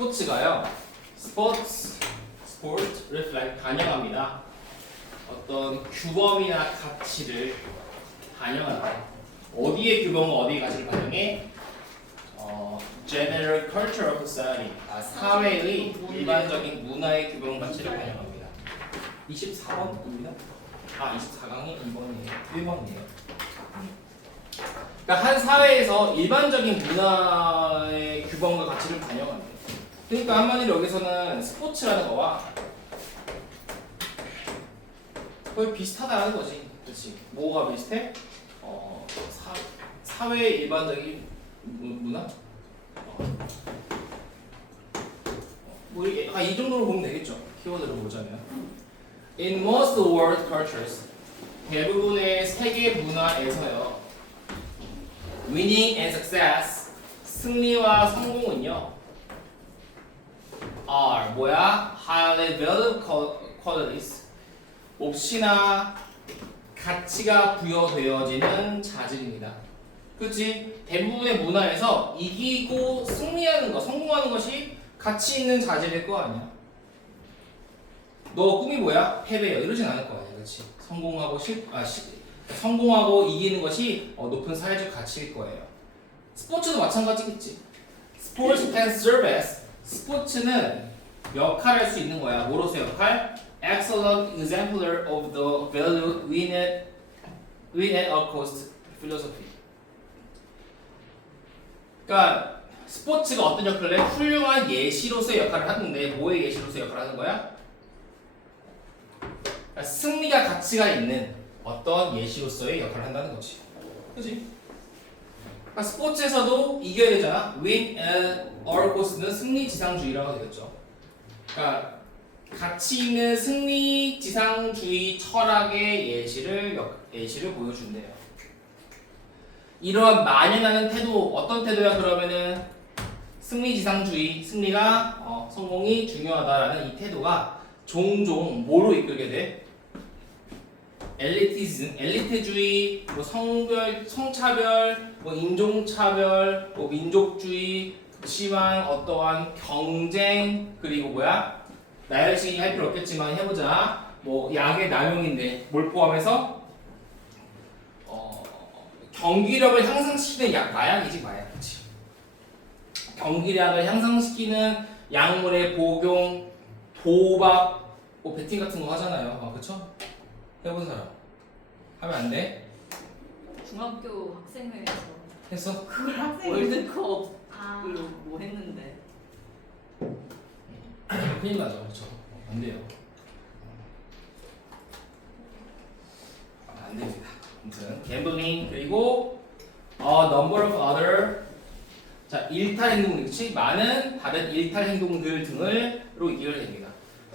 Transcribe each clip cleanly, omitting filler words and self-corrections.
스포츠가요. 스포츠를 반영합니다. 어떤 규범이나 가치를 반영한다. 어디에 규범은 어디에 가치를 반영해? General culture of society. 사회의 일반적인 문화의 규범 가치를 반영합니다. 24번입니다. 24강이 2번이에요. 1번이에요. 그러니까 한 사회에서 일반적인 문화의 규범과 가치를 반영합니다. 그러니까 한마디로 여기서는 스포츠라는 거와 거의 비슷하다는 거지. 그렇지? 뭐가 비슷해? 사회의 일반적인 문화? 뭐 이게 이 정도로 보면 되겠죠. 키워드를 보자면 In most world cultures 대부분의 세계 문화에서요 winning and success 승리와 성공은요 are 뭐야? highly valued qualities 몹시나 가치가 부여되어지는 자질입니다. 그렇지? 대부분의 문화에서 이기고 승리하는 것, 성공하는 것이 가치 있는 자질일 거 아니야. 너 꿈이 뭐야? 패배요. 이러진 않을 거 아니야. 그렇지? 성공하고 이기는 것이 높은 사회적 가치일 거예요. 스포츠도 마찬가지겠지. Sports can serve as 스포츠는 역할할 수 있는 거야. 뭐로서 역할? Excellent exemplar of the value win at all cost philosophy. 그러니까 스포츠가 어떤 역할을 해? 훌륭한 예시로서의 역할을 하는데 뭐의 예시로서의 역할을 하는 거야? 그러니까 승리가 가치가 있는 어떤 예시로서의 역할을 한다는 거지. 그렇지? 그러니까 스포츠에서도 이겨야 되잖아. Win at all cost는 승리 지상주의라고 되겠죠. 그러니까 가치 있는 승리 지상주의 철학의 예시를 보여준대요. 이러한 만연하는 태도, 어떤 태도야 그러면은 승리지상주의, 승리가 성공이 중요하다라는 이 태도가 종종 뭐로 이끌게 돼? 엘리티즘, 엘리트주의, 뭐 성차별, 뭐 인종차별, 뭐 민족주의, 극심한 어떠한 경쟁, 그리고 뭐야? 나열식 할 필요 없겠지만 해보자. 뭐 약의 남용인데 뭘 포함해서? 경기력을 향상시키는 마약이지 마약. 그치? 경기력을 향상시키는 약물의 복용, 도박, 뭐 베팅 같은 거 하잖아요. 그쵸? 해본 사람 하면 안 돼? 중학교 학생회에서 했어? 그걸 학생 월드컵 뭐 했는데 큰일 나죠. 그쵸? 안 돼요. 안 됩니다. 아무튼 gambling 그리고 number of other 자 일탈 행동들 그치? 많은 다른 일탈 행동들 등을로 이해됩니다.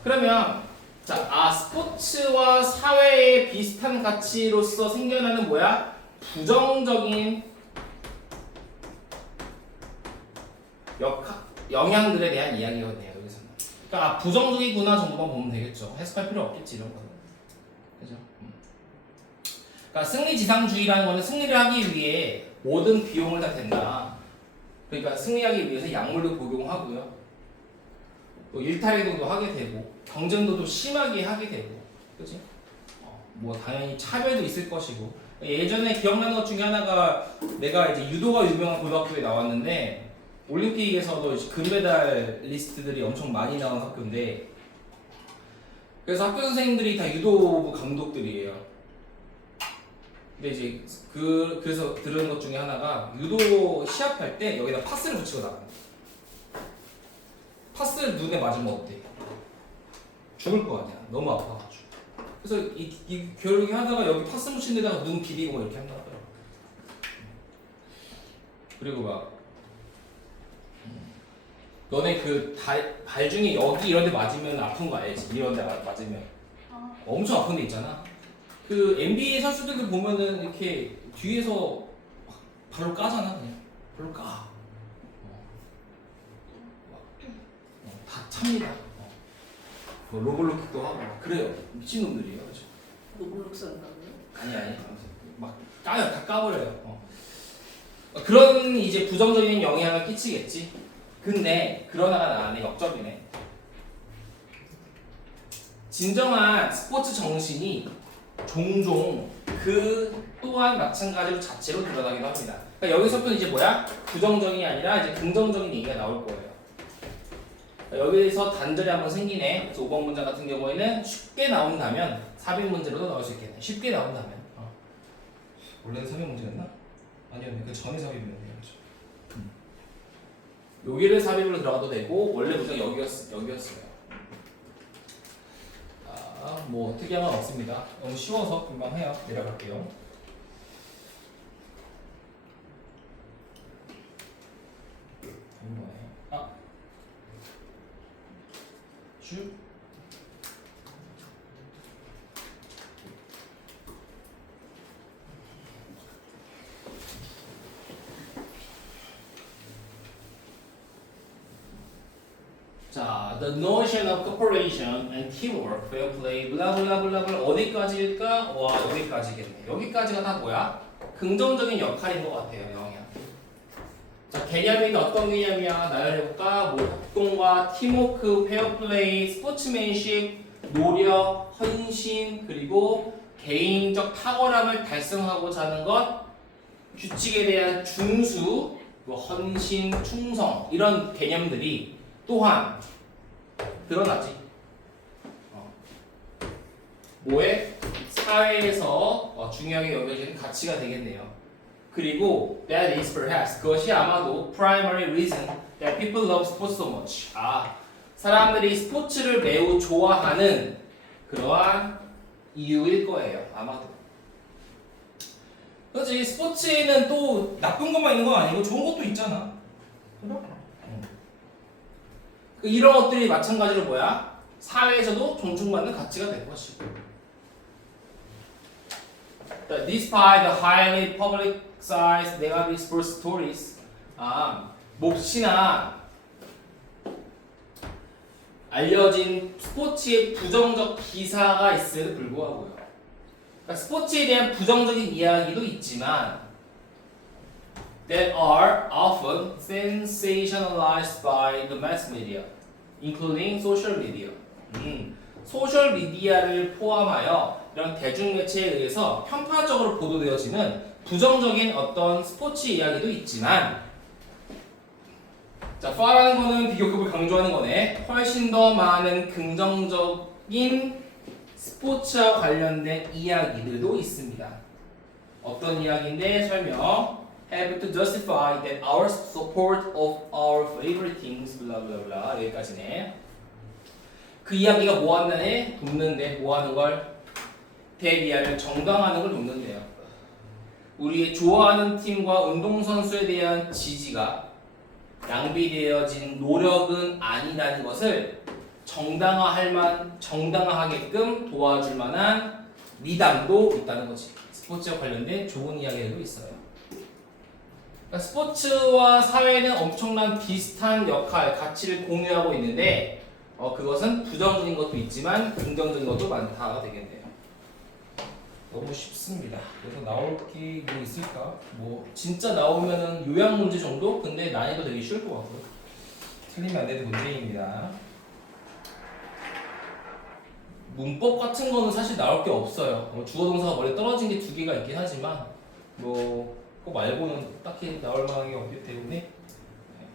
그러면 자 스포츠와 사회의 비슷한 가치로서 생겨나는 뭐야? 부정적인 영향들에 대한 이야기거든요. 여기서는. 그러니까 부정적이구나 정도만 보면 되겠죠. 해석할 필요 없겠지 이런 거는. 그죠? 그러니까 승리지상주의라는 거는 승리를 하기 위해 모든 비용을 다 댄다. 그러니까 승리하기 위해서 약물도 복용하고요. 또 일탈행동도 하게 되고 경쟁도 심하게 하게 되고, 그렇지? 뭐 당연히 차별도 있을 것이고. 예전에 기억나는 것 중에 하나가 내가 이제 유도가 유명한 고등학교에 나왔는데 올림픽에서도 금메달 리스트들이 엄청 많이 나온 학교인데 그래서 학교 선생님들이 다 유도부 감독들이에요. 근데 이제 그래서 들은 것 중에 하나가 유도 시합할 때 여기다 파스를 붙이고 나갑니다. 파스를 눈에 맞으면 어때? 죽을 거 아니야. 너무 아파가지고. 그래서 이 겨루기 하다가 여기 파스 묻힌 데다가 눈 비비고 이렇게 한다 하더라고. 그리고 막 너네 그 발 중에 여기 이런 데 맞으면 아픈 거 알지? 이런 데 맞으면 엄청 아픈 데 있잖아. 그 NBA 선수들도 보면은 이렇게 뒤에서 발로 까잖아. 그냥 발로 까. 다 찹니다. 로블록킥도 하고 그래요. 미친놈들이에요. 그렇죠? 로블록스 한다고요? 아니 막 까요. 다 까버려요. 그런 이제 부정적인 영향을 끼치겠지. 근데 그러다가 나네 역적이네. 진정한 스포츠 정신이 종종 그 또한 마찬가지로 자체로 드러나기도 합니다. 그러니까 여기서부터 이제 뭐야? 부정적이 아니라 이제 긍정적인 얘기가 나올 거예요. 그러니까 여기서 단절이 한번 생기네. 그래서 5번 문장 같은 경우에는 쉽게 나온다면 삽입 문제로도 나올 수 있겠네. 쉽게 나온다면. 원래는 삽입 문제였나? 아니었네. 그 전에 삽입이었네. 여기를 삽입으로 들어가도 되고 원래 문장 여기였어요. 뭐 특이한 건 없습니다. 너무 쉬워서 금방 해요. 내려갈게요. 슈. 자, the notion of cooperation and teamwork, fair play, 블라블라블라블 어디까지일까? 와, 여기까지겠네. 여기까지가 다 뭐야? 긍정적인 역할인 것 같아요, 영향. 자, 개념이 어떤 개념이야? 나열해볼까? 뭐 협동과 팀워크, 페어 플레이, 스포츠맨십, 노력, 헌신, 그리고 개인적 탁월함을 달성하고자 하는 것, 규칙에 대한 준수, 뭐 헌신, 충성 이런 개념들이 또한 드러나지. 뭐에? 사회에서 중요하게 여겨지는 가치가 되겠네요. 그리고 that is perhaps 그것이 아마도 primary reason that people love sports so much. 사람들이 스포츠를 매우 좋아하는 그러한 이유일 거예요. 아마도. 그렇지. 스포츠에는 또 나쁜 것만 있는 건 아니고 좋은 것도 있잖아. 그럼? 이런 것들이 마찬가지로 뭐야? 사회에서도 존중받는 가치가 될 것이고. Despite the highly publicized negative sports stories, 몹시나 알려진 스포츠의 부정적 기사가 있음에도 불구하고요. 그러니까 스포츠에 대한 부정적인 이야기도 있지만 that are often sensationalized by the mass media, including social media. 소셜 미디어를 포함하여 이런 대중매체에 의해서 편파적으로 보도되어지는 부정적인 어떤 스포츠 이야기도 있지만, 자, far라는 거는 비교급을 강조하는 거네. 훨씬 더 많은 긍정적인 스포츠와 관련된 이야기들도 있습니다. 어떤 이야기인데 설명. Have to justify that our support of our favorite teams, 블라블라블라 여기까지네. 그 이야기가 뭐 한다네? 돕는데 뭐 하는 걸? 대비하를 정당화하는 걸 돕는데요. 우리의 좋아하는 팀과 운동선수에 대한 지지가 낭비되어진 노력은 아니라는 것을 정당화하게끔 도와줄 만한 미담도 있다는 거지. 스포츠와 관련된 좋은 이야기들도 있어요. 그러니까 스포츠와 사회는 엄청난 비슷한 역할, 가치를 공유하고 있는데 그것은 부정적인 것도 있지만 긍정적인 것도 많다가 되겠네요. 너무 쉽습니다. 그래서 나올 게 뭐 있을까? 뭐 진짜 나오면은 요약 문제 정도? 근데 난이도 되게 쉬울 것 같고요. 틀리면 안 되는 문제입니다. 문법 같은 거는 사실 나올 게 없어요. 주어 동사가 머리에 떨어진 게 2개가 있긴 하지만 뭐 그거 말고는 딱히 나올 만한 게 없기 때문에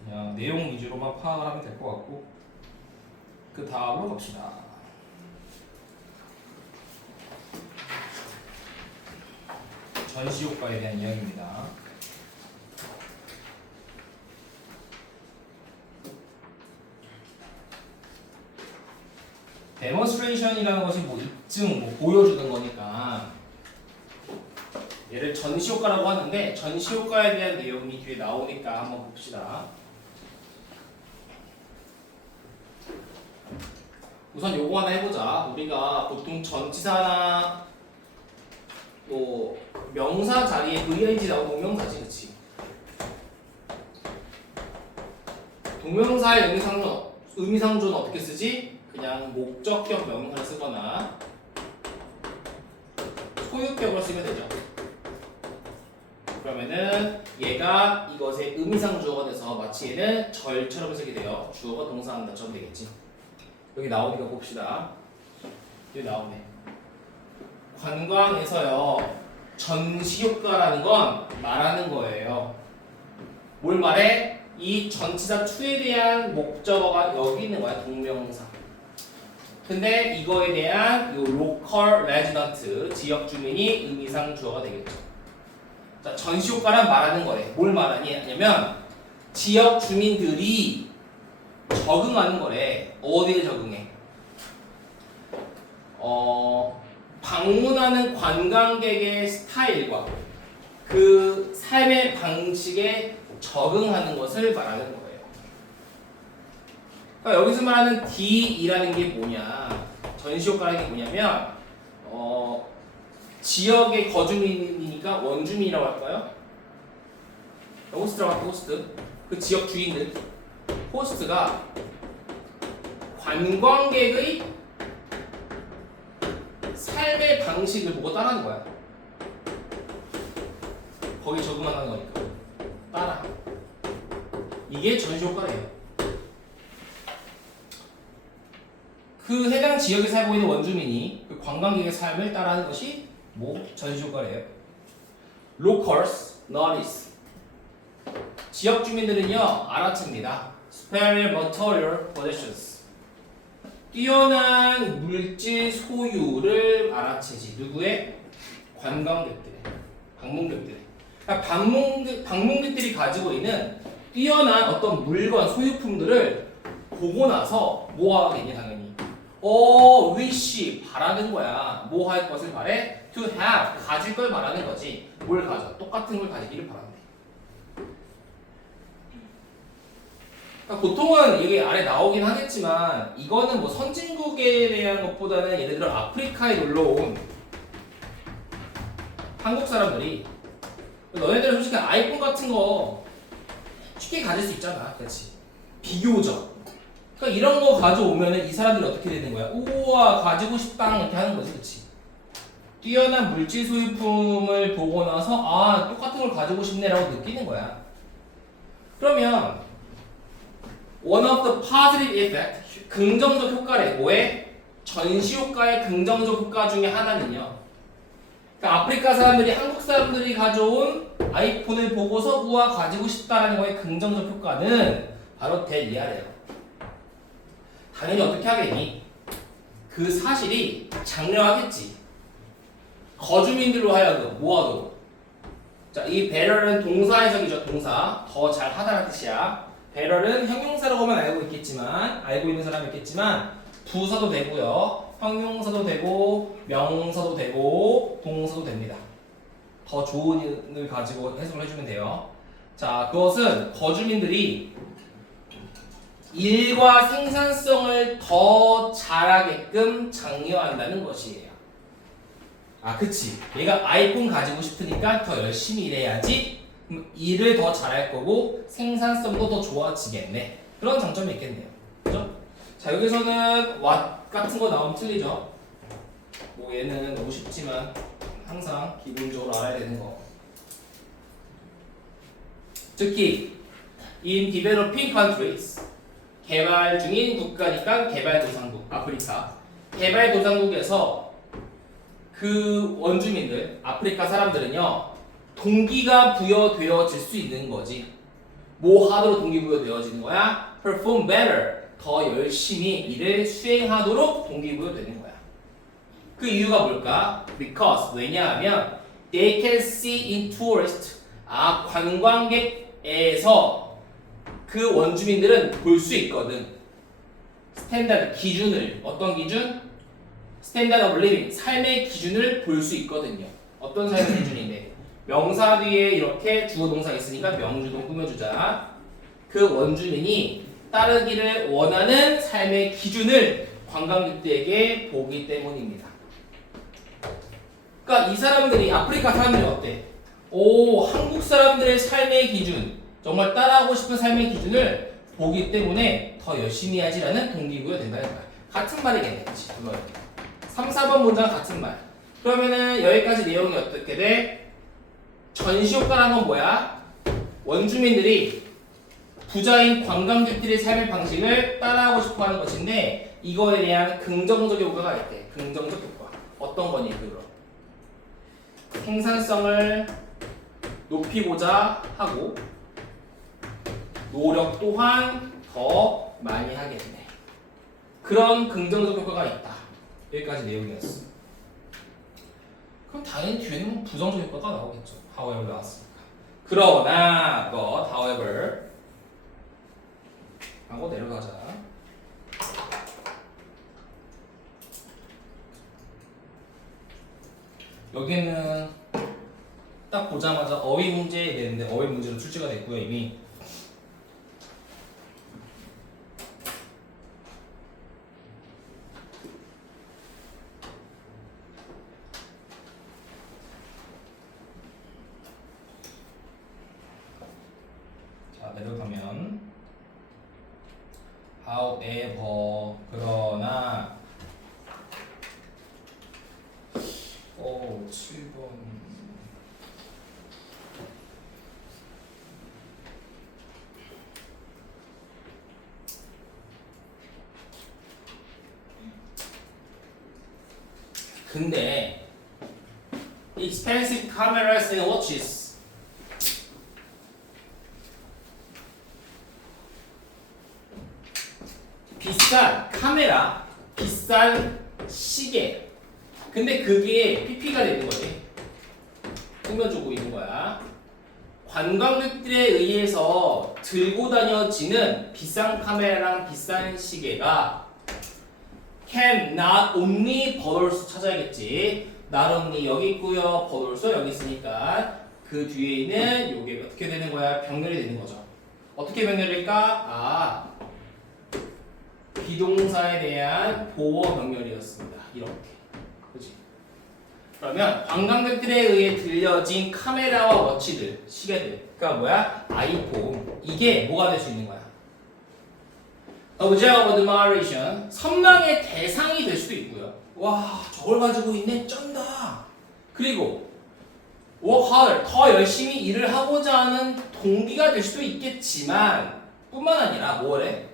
그냥 내용 위주로만 파악을 하면 될 것 같고, 그 다음으로 갑시다. 전시 효과에 대한 이야기입니다. 데몬스트레이션이라는 것이 뭐 입증, 뭐 보여주는 거니까 얘를 전시 효과라고 하는데, 전시 효과에 대한 내용이 뒤에 나오니까 한번 봅시다. 우선 요거 하나 해보자. 우리가 보통 전치사나 뭐 명사 자리에 ing 나오고 동명사지, 그치? 동명사의 의미상조는 어떻게 쓰지? 그냥 목적격 명사를 쓰거나 소유격을 쓰면 되죠. 그러면은 얘가 이것의 의미상 주어가 돼서 마치 얘는 절처럼 해석이 돼요. 주어가 동사한다처럼 되겠지. 여기 나오니까 봅시다. 여기 나오네. 관광에서요 전시효과라는 건 말하는 거예요. 뭘 말해? 이 전치사 to에 대한 목적어가 여기 있는 거야. 동명사. 근데 이거에 대한 요 local resident 지역 주민이 의미상 주어가 되겠죠. 자, 전시효과란 말하는 거래. 뭘 말하냐면 지역 주민들이 적응하는 거래. 어디에 적응해? 방문하는 관광객의 스타일과 그 삶의 방식에 적응하는 것을 말하는 거예요. 그러니까 여기서 말하는 D이라는 게 뭐냐? 전시효과라는 게 뭐냐면 지역의 거주민이니까 원주민이라고 할까요? 호스트라고 할게요. 호스트. 그 지역 주인들. 호스트가 관광객의 삶의 방식을 보고 따라하는 거야. 거기 적응하는 거니까. 따라. 이게 전시효과래요. 그 해당 지역에 살고 있는 원주민이 그 관광객의 삶을 따라하는 것이 전시효과래요. Locals notice. 지역 주민들은요 알아챕니다. Superior material possessions. 뛰어난 물질 소유를 알아채지. 누구의? 관광객들의. 방문객들의. 그러니까 방문객들이 가지고 있는 뛰어난 어떤 물건, 소유품들을 보고 나서 뭐 하겠니 당연히? wish 바라는 거야. 뭐 할 것을 바래? To have 가질 걸 말하는 거지. 뭘 가져? 똑같은 걸 가지기를 바란대. 그러니까 보통은 이게 아래 나오긴 하겠지만 이거는 뭐 선진국에 대한 것보다는 예를 들어 아프리카에 놀러 온 한국 사람들이 너네들은 솔직히 아이폰 같은 거 쉽게 가질 수 있잖아. 그렇지? 비교적. 그러니까 이런 거 가져오면은 이 사람들이 어떻게 되는 거야? 우와 가지고 싶다 이렇게 하는 거지. 그렇지? 뛰어난 물질 소유품을 보고 나서 똑같은 걸 가지고 싶네라고 느끼는 거야. 그러면 one of the positive effect 긍정적 효과래. 뭐에? 전시 효과의 긍정적 효과 중에 하나는요. 그러니까 아프리카 사람들이 한국 사람들이 가져온 아이폰을 보고서 우와 가지고 싶다라는 거의 긍정적 효과는 바로 델리아래요. 당연히 어떻게 하겠니? 그 사실이 장려하겠지. 거주민들로 하여금 뭐하도록. 자, 이 better는 동사 해석이죠. 동사. 더 잘하다는 뜻이야. better는 형용사라고만 알고 있는 사람이 있겠지만 부사도 되고요. 형용사도 되고 명사도 되고 동사도 됩니다. 더 좋은 을 가지고 해석을 해주면 돼요. 자, 그것은 거주민들이 일과 생산성을 더 잘하게끔 장려한다는 것이에요. 그치. 얘가 아이폰 가지고 싶으니까 더 열심히 일해야지. 일을 더 잘할 거고 생산성도 더 좋아지겠네. 그런 장점이 있겠네요. 그죠? 자, 여기서는 what 같은 거 나오면 틀리죠. 뭐 얘는 너무 쉽지만 항상 기본적으로 알아야 되는 거. 특히 in developing countries 개발 중인 국가니까 개발도상국 아프리카 개발도상국에서 그 원주민들 아프리카 사람들은요 동기가 부여되어질 수 있는 거지. 뭐 하도록 동기부여되어지는 거야? perform better 더 열심히 일을 수행하도록 동기부여되는 거야. 그 이유가 뭘까? because 왜냐하면 they can see in tourist 관광객에서 그 원주민들은 볼 수 있거든. 스탠다드 기준을 어떤 기준? 스탠다드 오브 리빙 삶의 기준을 볼 수 있거든요. 어떤 삶의 기준인데 명사 뒤에 이렇게 주어 동사 있으니까 명주동 꾸며주자. 그 원주민이 따르기를 원하는 삶의 기준을 관광객들에게 보기 때문입니다. 그러니까 이 사람들이 아프리카 사람들이 어때? 한국 사람들의 삶의 기준 정말 따라하고 싶은 삶의 기준을 보기 때문에 더 열심히 하지라는 동기부여 된다는 거야. 같은 말이겠네. 그치? 3, 4번 문장 같은 말. 그러면은 여기까지 내용이 어떻게 돼? 전시효과라는 건 뭐야? 원주민들이 부자인 관광객들의 삶의 방식을 따라하고 싶어 하는 것인데 이거에 대한 긍정적 효과가 있대. 긍정적 효과. 어떤 거니 그거? 생산성을 높이고자 하고 노력 또한 더 많이 하겠네. 그런 긍정적 효과가 있다. 여기까지 내용이었어. 그럼 당연히 뒤에는 부정적 효과가 나오겠죠. however 나왔으니까. 그러나 but however 하고 내려가자. 여기는 딱 보자마자 어휘 문제 되는데 어휘 문제로 출제가 됐고요 이미. 자 내려가면 however 그러나 7번 근데 expensive cameras and watches 비싼 카메라, 비싼 시계. 근데 그게 PP가 되는 거지. 꾸며주고 있는 거야. 관광객들에 의해서 들고 다녀지는 비싼 카메라랑 비싼 시계가 can not only but also 찾아야겠지. not only 여기 있고요. but also 여기 있으니까 그 뒤에 있는 요게 어떻게 되는 거야? 병렬이 되는 거죠. 어떻게 병렬일까? 비동사에 대한 보어 병렬이었습니다. 이렇게. 그렇지? 그러면 관광객들에 의해 들려진 카메라와 워치들, 시계들. 그러니까 뭐야? 아이폰. 이게 뭐가 될 수 있는 거야? object of admiration. 선망의 대상이 될 수도 있고요. 와, 저걸 가지고 있네. 쩐다. 그리고 work harder. 더 열심히 일을 하고자 하는 동기가 될 수도 있겠지만 뿐만 아니라 뭐래?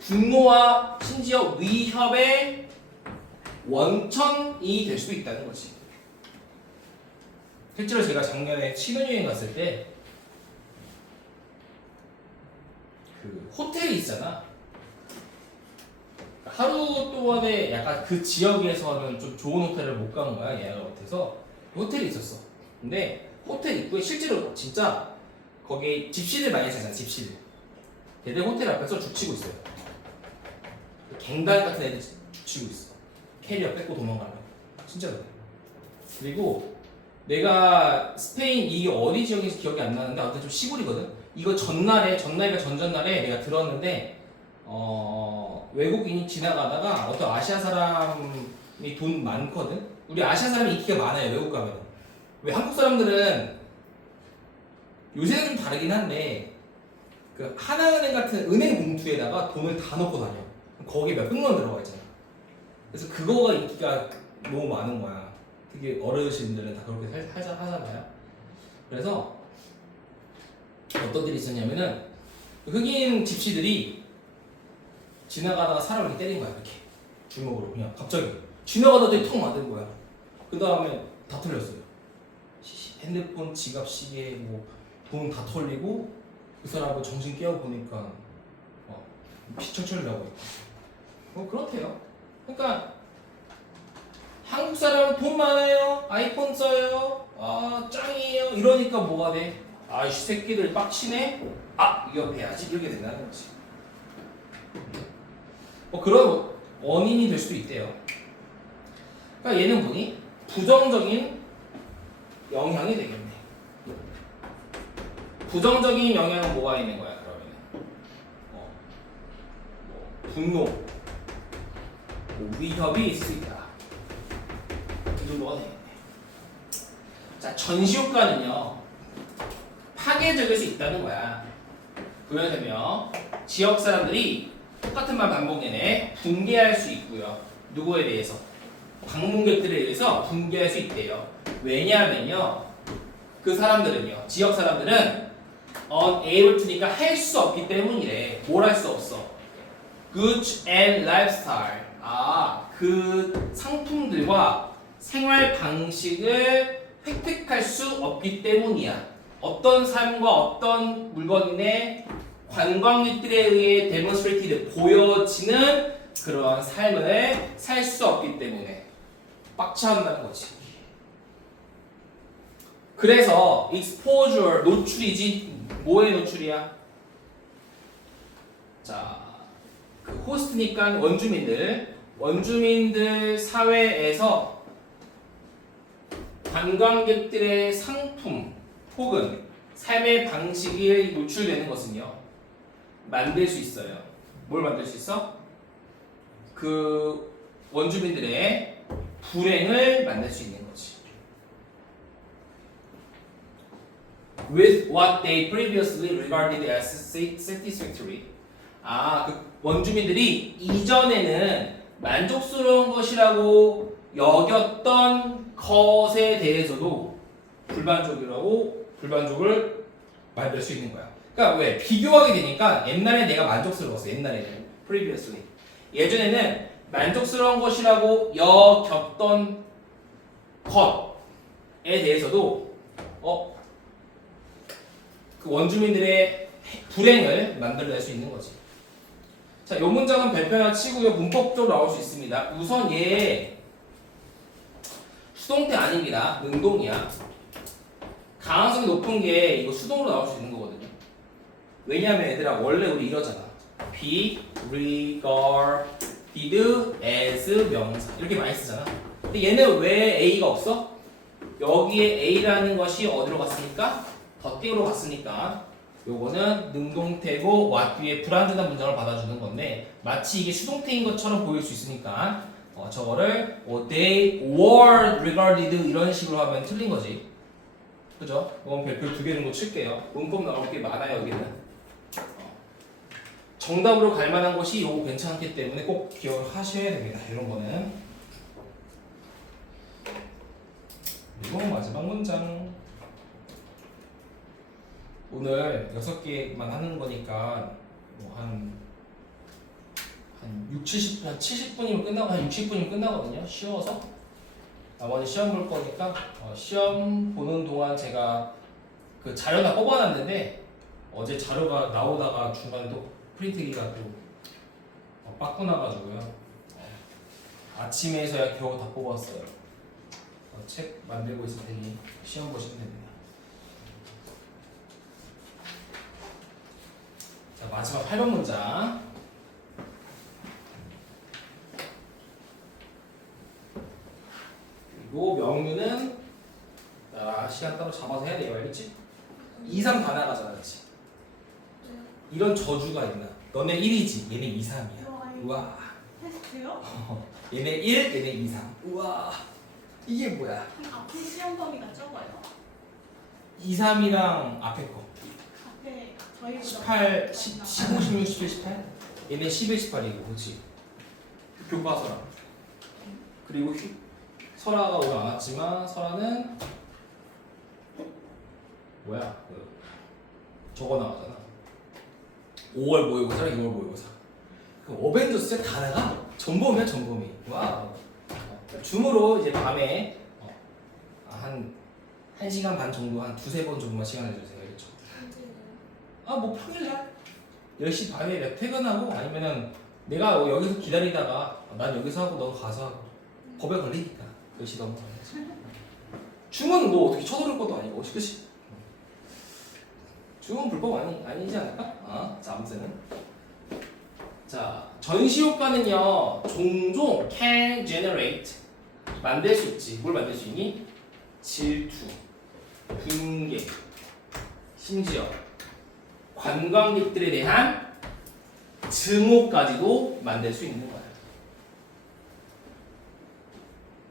분노와 심지어 위협의 원천이 될 수도 있다는 거지. 실제로 제가 작년에 신혼여행 갔을 때 그 호텔이 있잖아. 하루 동안에 약간 그 지역에서는 좀 좋은 호텔을 못 간 거야. 예약을 못해서 호텔이 있었어. 근데 호텔 입구에 실제로 진짜 거기 집시들 많이 살잖아. 집시들. 걔들 호텔 앞에서 죽치고 있어요. 갱단 같은 애들 죽치고 있어. 캐리어 뺏고 도망가면. 진짜 그래. 그리고 내가 스페인 이 어디 지역인지 기억이 안 나는데 아무튼 좀 시골이거든. 이거 전날이가 전전날에 내가 들었는데 외국인이 지나가다가 어떤 아시아 사람이 돈 많거든. 우리 아시아 사람이 인기가 많아요. 외국 가면. 왜 한국 사람들은 요새는 좀 다르긴 한데 그 하나은행 같은 은행 봉투에다가 돈을 다 넣고 다녀. 거기에 몇백만 원 들어가 있잖아. 그래서 그거가 인기가 너무 많은 거야. 특히 어르신들은 다 그렇게 하잖아요. 그래서 어떤 일이 있었냐면은 흑인 집시들이 지나가다가 사람을 이렇게 때린 거야. 이렇게 주먹으로 그냥 갑자기 지나가다가 턱 맞은 거야. 그 다음에 다 털렸어요. 핸드폰, 지갑, 시계, 뭐 돈 다 털리고 그 사람은 정신 깨어 보니까 피 철철 나고 있고. 그렇대요. 그러니까 한국 사람은 돈 많아요. 아이폰 써요. 짱이에요. 이러니까 뭐가 돼? 아이씨 새끼들 빡치네. 위협해야지. 이렇게 된다는 거지. 그런 원인이 될 수도 있대요. 그러니까 얘는 뭐니? 부정적인 영향이 되겠네. 부정적인 영향은 뭐가 있는 거야? 그러면 분노, 위협이 있을 수 있다. 이 정도가 되겠네. 자, 전시효과는요 파괴적일 수 있다는 거야. 부여되며 지역 사람들이 똑같은 말 반복 내내 붕괴할 수 있고요. 누구에 대해서? 방문객들에 의해서 붕괴할 수 있대요. 왜냐하면요, 그 사람들은요, 지역 사람들은 unable to니까 할 수 없기 때문이래. 뭘 할 수 없어? Goods and lifestyle. 그 상품들과 생활 방식을 획득할 수 없기 때문이야. 어떤 삶과 어떤 물건인의 관광객들에 의해 데몬스트레이티드 보여지는 그러한 삶을 살 수 없기 때문에 빡쳐한다는 거지. 그래서 exposure 노출이지. 뭐의 노출이야? 자, 그 호스트니까 원주민들 사회에서 관광객들의 상품 혹은 삶의 방식이 노출되는 것은요, 만들 수 있어요. 뭘 만들 수 있어? 그 원주민들의 불행을 만들 수 있는 거지. With what they previously regarded as satisfactory. 그 원주민들이 이전에는 만족스러운 것이라고 여겼던 것에 대해서도 불만족을 만들 수 있는 거야. 그러니까 왜? 비교하게 되니까 옛날에 내가 만족스러웠어. 옛날에는 previously. 예전에는 만족스러운 것이라고 여겼던 것에 대해서도 그 원주민들의 불행을 만들어낼 수 있는 거지. 자, 요 문장은 별표나 치고요. 문법적으로 나올 수 있습니다. 우선 얘 수동태 아닙니다. 능동이야. 가능성이 높은 게 이거 수동으로 나올 수 있는 거거든요. 왜냐면 얘들아 원래 우리 이러잖아. be regarded as 명사 이렇게 많이 쓰잖아. 근데 얘는 왜 A가 없어? 여기에 A라는 것이 어디로 갔으니까? 덧띄우러 갔으니까 요거는 능동태고 what 뒤에 불완전한 문장을 받아주는 건데 마치 이게 수동태인 것처럼 보일 수 있으니까 저거를 they were regarded 이런 식으로 하면 틀린 거지. 그죠? 이건 별표 2개 정도 칠게요. 문법 나올 게 많아요 여기는. 정답으로 갈 만한 것이 요거 괜찮기 때문에 꼭 기억을 하셔야 됩니다. 이런 거는. 그리고 마지막 문장. 오늘 6개만 하는 거니까 한 70분이면 끝나고 한 60분이면 끝나거든요. 쉬워서. 나머지 시험 볼 거니까 시험 보는 동안 제가 그 자료 다 뽑아놨는데 어제 자료가 나오다가 중간에 또 프린트기가 또 빠꾸 나가지고요. 아침에서야 겨우 다 뽑았어요. 책 만들고 있을 테니 시험 보시면 됩니다. 자, 마지막 8번 문장. 그리고 명유는 시간 따로 잡아서 해야 돼요. 알겠지? 2, 3 다 나가잖아. 그렇지? 이런 저주가 있나? 너네 1이지, 얘네 2, 3이야. 우와. 테스트요? 얘네 1, 얘네 2, 3. 우와. 이게 뭐야? 앞에 시험 범위가 적어요? 2, 3이랑 앞에 거. 앞에 저희 18, 15, 16, 17, 18? 얘네 11, 18이고, 그렇지? 교과서랑. 그리고 설아가 오늘 안 왔지만 설아는 뭐야? 저거 나가잖아. 5월 모의고사, 6월 모의고사. 그 어벤져스 다 나가? 전범이야, 전범이. 와우. 줌으로 이제 밤에 한 1시간 반 정도, 한 2-3번 정도만 시간을 주세요. 알겠죠? 뭐 평일날 10시 반에 퇴근하고 아니면은 내가 여기서 기다리다가 난 여기서 하고 너 가서 하고 법에 걸리니까 10시 넘어가야지. 줌은 뭐 어떻게 쳐들을 것도 아니고, 그치? 줌은 불법 아니지 않을까? 자, 아무튼 자, 전시효과는요 종종 can generate 만들 수 있지. 뭘 만들 수 있니? 질투, 분개, 심지어 관광객들에 대한 증오까지도 만들 수 있는 거야.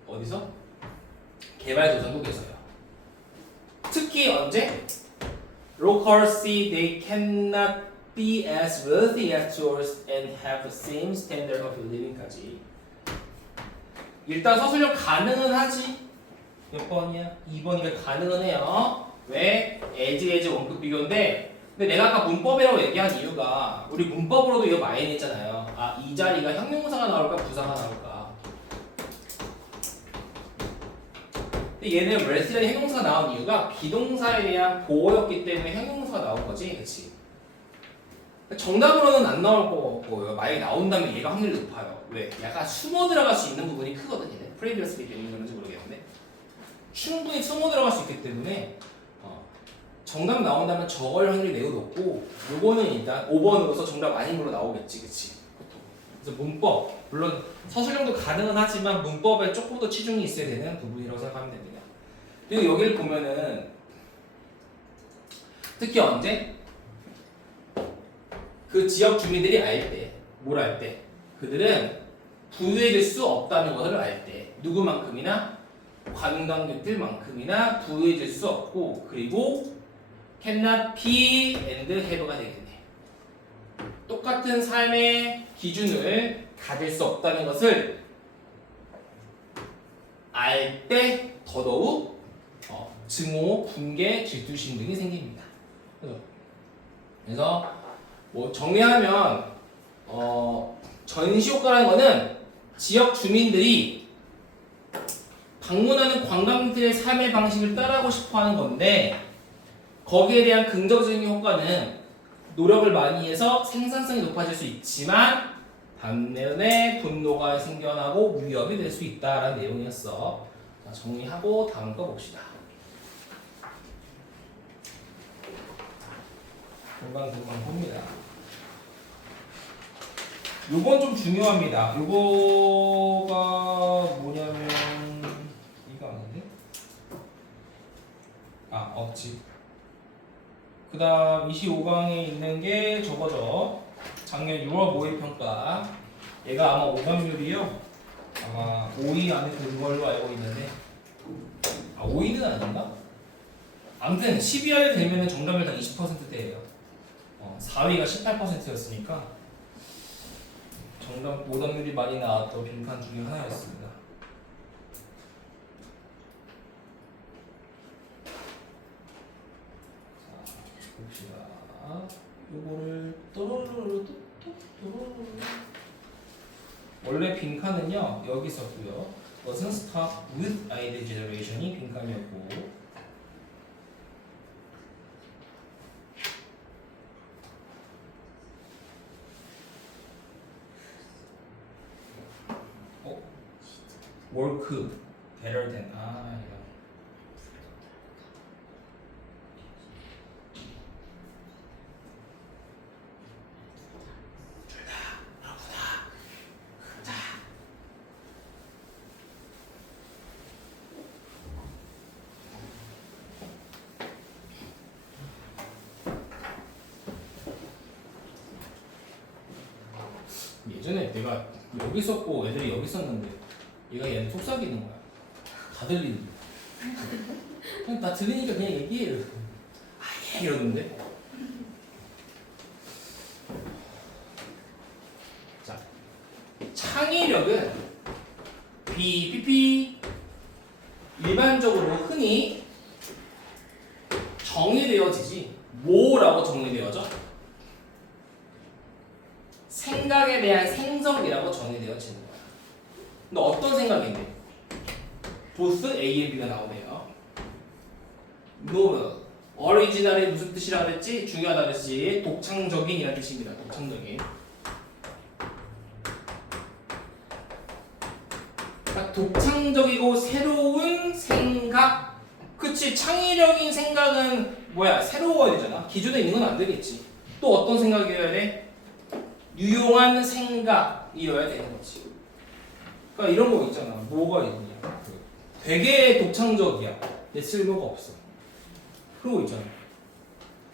어디서? 개발도상국에서요. 특히 언제? Locals see they cannot be as wealthy as tourists and have the same standard of living까지. 일단 서술형 가능은 하지. 몇 번이야? 2번이니까 가능은 해요. 왜? as 원급 비교인데 근데 내가 아까 문법이라고 얘기한 이유가 우리 문법으로도 이거 많이 했잖아요. 아, 이 자리가 형용사가 나올까 부사가 나올까. 근데 얘는 wrestle이 형용사가 나온 이유가 비동사에 대한 보호였기 때문에 형용사가 나온 거지. 그치? 정답으로는 안 나올 거고요. 만약에 나온다면 얘가 확률이 높아요. 왜? 약간 숨어 들어갈 수 있는 부분이 크거든. 얘는 previously 때문에 그런지 모르겠는데 충분히 숨어 들어갈 수 있기 때문에 정답 나온다면 저걸 확률이 매우 높고 요거는 일단 5번으로서 정답 아닌 걸로 나오겠지. 그치? 보통. 그래서 문법 물론 서술형도 가능은 하지만 문법에 조금 더 치중이 있어야 되는 부분이라고 생각하면 됩니다. 그리고 여기를 보면은 특히 언제? 그 지역 주민들이 알 때, 뭘 알 때? 그들은 부유해질 수 없다는 것을 알 때, 누구만큼이나 관광객들만큼이나 부유해질 수 없고, 그리고 cannot be and have가 되겠네. 똑같은 삶의 기준을 가질 수 없다는 것을 알 때 더더욱 증오, 분개, 질투심 등이 생깁니다. 그래서 뭐 정리하면 전시효과라는 거는 지역 주민들이 방문하는 관광객들의 삶의 방식을 따라하고 싶어하는 건데 거기에 대한 긍정적인 효과는 노력을 많이 해서 생산성이 높아질 수 있지만 반면에 분노가 생겨나고 위협이 될 수 있다라는 내용이었어. 자, 정리하고 다음 거 봅시다. 금방 봅니다. 요건 좀 중요합니다. 요거가 뭐냐면 이거 아닌데? 아, 없지. 그 다음 25강에 있는 게 저거죠. 작년 6월 모의평가. 얘가 아마 오감률이요. 아마 5위 안에 든 걸로 알고 있는데 5위는 아닌가? 아무튼 12위에 되면 정답률 20%대예요. 4위가 18%였으니까 정답 오답률이 많이 나왔던 빈칸 중에 하나였습니다. 자, 봅시다. 요거를 원래 빈칸은요 여기 있었고요. 그것은 stop with idea generation이 빈칸이었고 work better than 이거. 예전에 내가 여기 있었고 애들이 여기 있었는데 얘가 얘는 속삭이는 거야. 다 들리는데. 그냥 다 들리니까 그냥 얘기해. 아, 예, 이러는데. 자, 창의력은 BPP 일반적으로 흔히 정의되어지지. 뭐라고 정의되어져? 생각에 대한 생성이라고 정의되어지는 거야. 근데 어떤 생각인데? 보스 A, B가 나오네요. 노벨, 오리지널이 무슨 뜻이라 그랬지? 중요하다 그랬지? 독창적인이라는 뜻입니다. 독창적인. 그러니까 독창적이고 새로운 생각. 그치? 창의력인 생각은 뭐야? 새로워야 되잖아. 기존에 있는 건 안 되겠지. 또 어떤 생각이어야 돼? 유용한 생각이어야 되는 거지. 그러니까 이런 거 있잖아. 뭐가 있냐? 되게 독창적이야. 근데 쓸모가 없어. 그런 거 있잖아.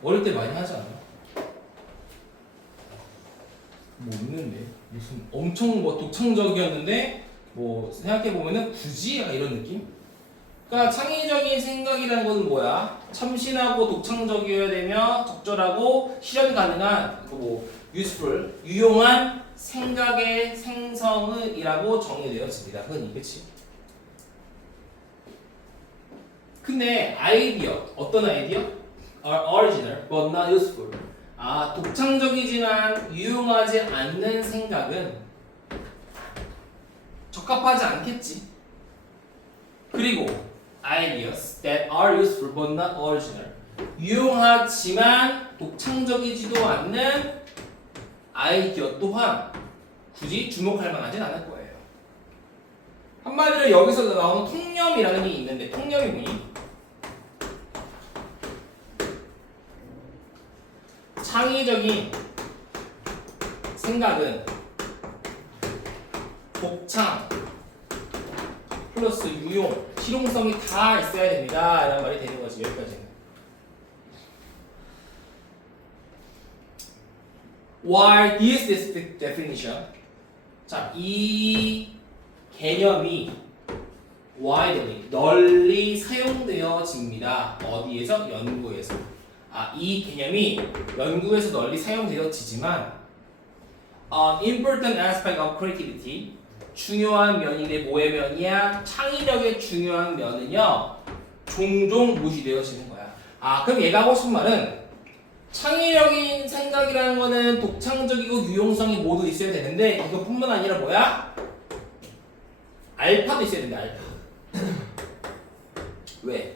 어릴 때 많이 하지 않아? 뭐 있는데 무슨 엄청 뭐 독창적이었는데 뭐 생각해 보면은 굳이 약간 이런 느낌? 그러니까 창의적인 생각이라는 것은 뭐야? 참신하고 독창적이어야 되며 적절하고 실현 가능한 뭐 useful 유용한 생각의 생성이라고 정의되어집니다. 흔히 그치? 근데 아이디어 어떤 아이디어? Original but not useful. 독창적이지만 유용하지 않는 생각은 적합하지 않겠지. 그리고 ideas that are useful but not original. 유용하지만 독창적이지도 않는 아이디어 또한 굳이 주목할 만하진 않을 거예요. 한마디로 여기서 나오는 통념이라는 게 있는데 통념이 뭐니? 창의적인 생각은 독창 플러스 유용, 실용성이 다 있어야 됩니다. 이런 말이 되는 거지. 여기까지는. Why this definition? 자, 이 개념이 widely, 널리 사용되어집니다. 어디에서? 연구에서. 이 개념이 연구에서 널리 사용되어지지만 important aspect of creativity, 중요한 면인데 뭐의 면이야? 창의력의 중요한 면은요 종종 무시되어지는 거야. 그럼 얘가 하고 싶은 말은 창의력인 생각이라는 거는 독창적이고 유용성이 모두 있어야 되는데 이것뿐만 아니라 뭐야? 알파도 있어야 된다. 알파. 왜?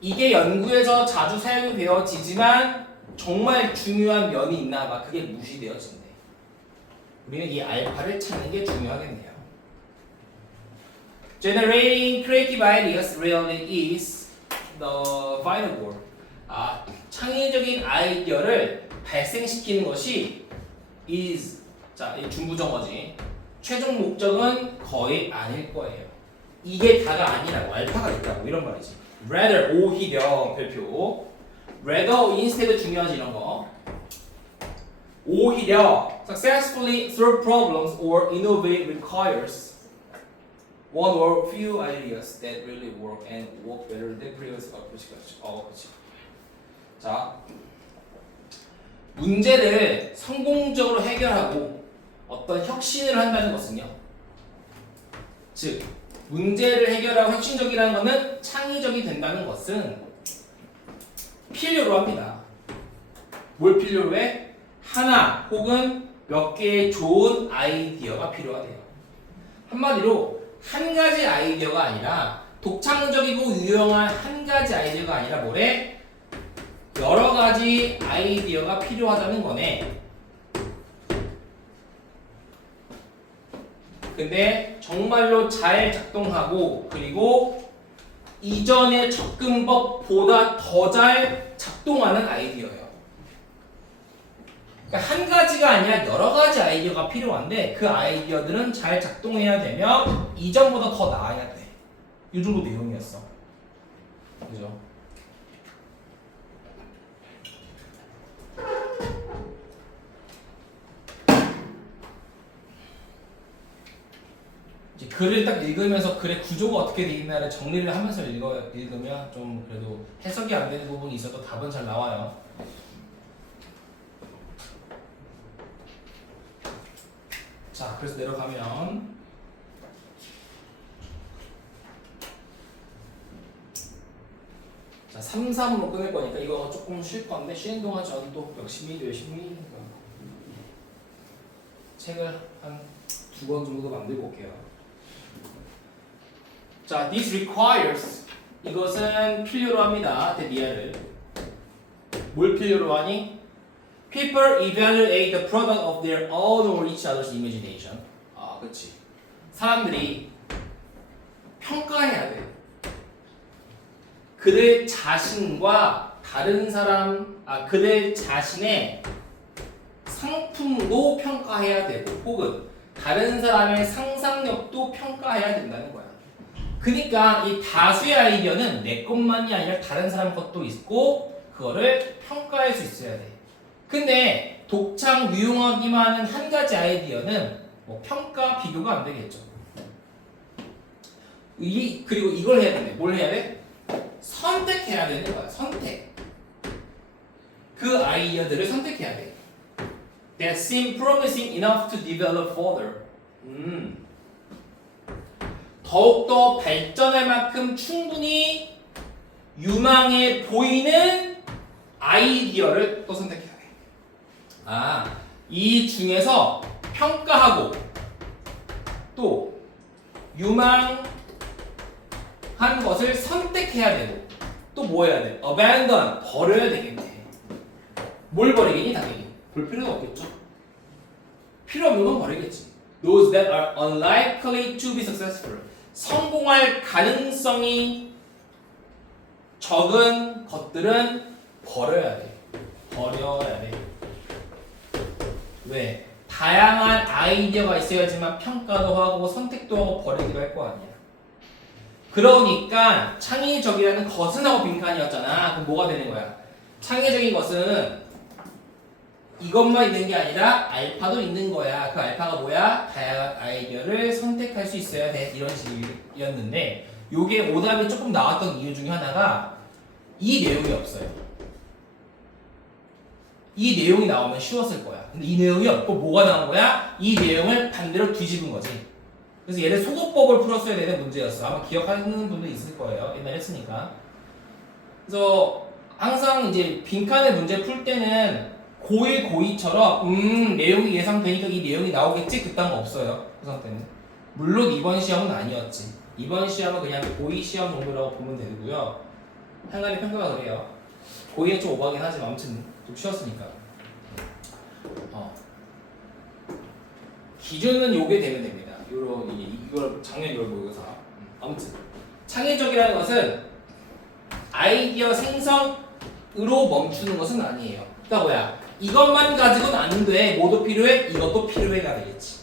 이게 연구에서 자주 사용이 되어지지만 정말 중요한 면이 있나 봐. 그게 무시되어진대. 우리는 이 알파를 찾는 게 중요하겠네요. Generating creative ideas really is the vital goal. 창의적인 아이디어를 발생시키는 것이 is. 자, 이 중부정어지. 최종 목적은 거의 아닐 거예요. 이게 다가 아니라고. 알파가 있다고. 이런 말이지. Rather, 오히려 별표. Rather, instead 중요하지 이런 거. 오히려 successfully solve problems or innovate requires one or few ideas that really work and work better than previous approach. 그렇지. 자, 문제를 성공적으로 해결하고 어떤 혁신을 한다는 것은요. 즉, 문제를 해결하고 혁신적이라는 것은 창의적이 된다는 것은 필요로 합니다. 뭘 필요로 해? 하나 혹은 몇 개의 좋은 아이디어가 필요하대요. 한마디로 한 가지 아이디어가 아니라 독창적이고 유용한 한 가지 아이디어가 아니라 뭐래? 여러 가지 아이디어가 필요하다는 거네. 근데 정말로 잘 작동하고 그리고 이전의 접근법보다 더 잘 작동하는 아이디어예요. 그러니까 한 가지가 아니라 여러 가지 아이디어가 필요한데 그 아이디어들은 잘 작동해야 되면 이전보다 더 나아야 돼. 이 정도 내용이었어. 그죠? 이제 글을 딱 읽으면서 글의 구조가 어떻게 돼 있나를 정리를 하면서 읽으면 좀 그래도 해석이 안 되는 부분이 있어도 답은 잘 나와요. 자, 그래서 내려가면 자, 3, 4으로 끊을 거니까 이거 조금 쉴 건데 쉬는 동안 저는 또 열심히 책을 한 2권 정도 만들고 올게요. 자, this requires 이것은 필요로 합니다. 대비아를 뭘 필요로 하니? People evaluate the product of their own or each other's imagination. 그렇지. 사람들이 평가해야 돼. 그들 자신과 다른 사람, 그들 자신의 상품도 평가해야 되고, 혹은 다른 사람의 상상력도 평가해야 된다는 거야. 그러니까 이 다수의 아이디어는 내 것만이 아니라 다른 사람 것도 있고, 그거를 평가할 수 있어야 돼. 근데 독창 유용하기만 하는 한 가지 아이디어는 뭐 평가 비교가 안 되겠죠. 그리고 이걸 해야 되네. 뭘 해야 돼? 선택해야 되는 거야. 선택. 그 아이디어들을 선택해야 돼. that seem promising enough to develop further. 더욱더 발전할 만큼 충분히 유망해 보이는 아이디어를 또 선택해야 돼. 이 중에서 평가하고 또 유망한 것을 선택해야 되고 또 뭐 해야 돼? abandon, 버려야 되겠네. 뭘 버리겠니 당연히? 볼 필요가 없겠죠. 필요 없는 건 버리겠지. Those that are unlikely to be successful. 성공할 가능성이 적은 것들은 버려야 돼. 버려야 돼. 왜? 다양한 아이디어가 있어야지만 평가도 하고 선택도 하고 버리기도 할 거 아니야. 그러니까 창의적이라는 것은 하고 빈칸이었잖아. 그럼 뭐가 되는 거야? 창의적인 것은 이것만 있는 게 아니라 알파도 있는 거야. 그 알파가 뭐야? 다양한 아이디어를 선택할 수 있어야 돼. 이런 식이었는데 요게 오답이 조금 나왔던 이유 중에 하나가 이 내용이 없어요. 이 내용이 나오면 쉬웠을 거야. 근데 이 내용이 없고 뭐가 나온 거야? 이 내용을 반대로 뒤집은 거지. 그래서 얘를 소거법을 풀었어야 되는 문제였어. 아마 기억하는 분도 있을 거예요. 옛날에 했으니까. 그래서 항상 이제 빈칸의 문제 풀 때는 고1, 고2처럼 내용이 예상되니까 이 내용이 나오겠지? 그딴 거 없어요. 그 상태는. 물론 이번 시험은 아니었지. 이번 시험은 그냥 고2 시험 정도라고 보면 되고요. 한간의 평가가 그래요. 고2는 좀 오버하긴 하지만 아무튼 좀 쉬웠으니까. 기준은 요게 되면 됩니다. 이걸 작년 6월 모의고사. 아무튼 창의적이라는 것은 아이디어 생성으로 멈추는 것은 아니에요. 그러니까 뭐야? 이것만 가지고는 안 돼. 뭐도 필요해? 이것도 필요해가 되겠지.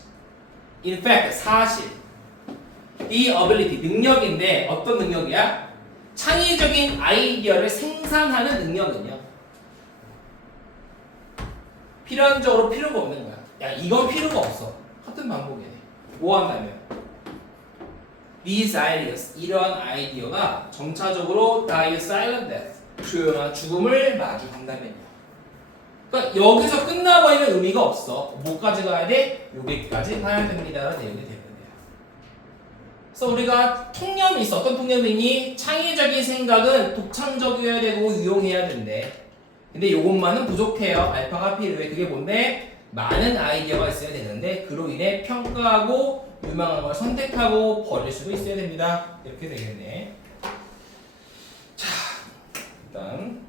In fact, 사실 이 ability, 능력인데 어떤 능력이야? 창의적인 아이디어를 생산하는 능력은요. 필연적으로 필요가 없는 거야. 야, 이건 필요가 없어. 같은 방법이네. 뭐 한다면? These ideas, 이러한 아이디어가 점차적으로 die a silent death, 조용한 죽음을 마주한다면요. 그러니까 여기서 끝나버리는 의미가 없어. 뭐까지 가야 돼? 여기까지 가야 됩니다라는 내용이 되는 거예요. 그래서 우리가 통념이 있어. 어떤 통념이니? 창의적인 생각은 독창적이어야 되고 유용해야 된대. 근데 요것만은 부족해요. 알파가 필요해. 그게 뭔데? 많은 아이디어가 있어야 되는데 그로 인해 평가하고 유망한 걸 선택하고 버릴 수도 있어야 됩니다. 이렇게 되겠네. 자, 일단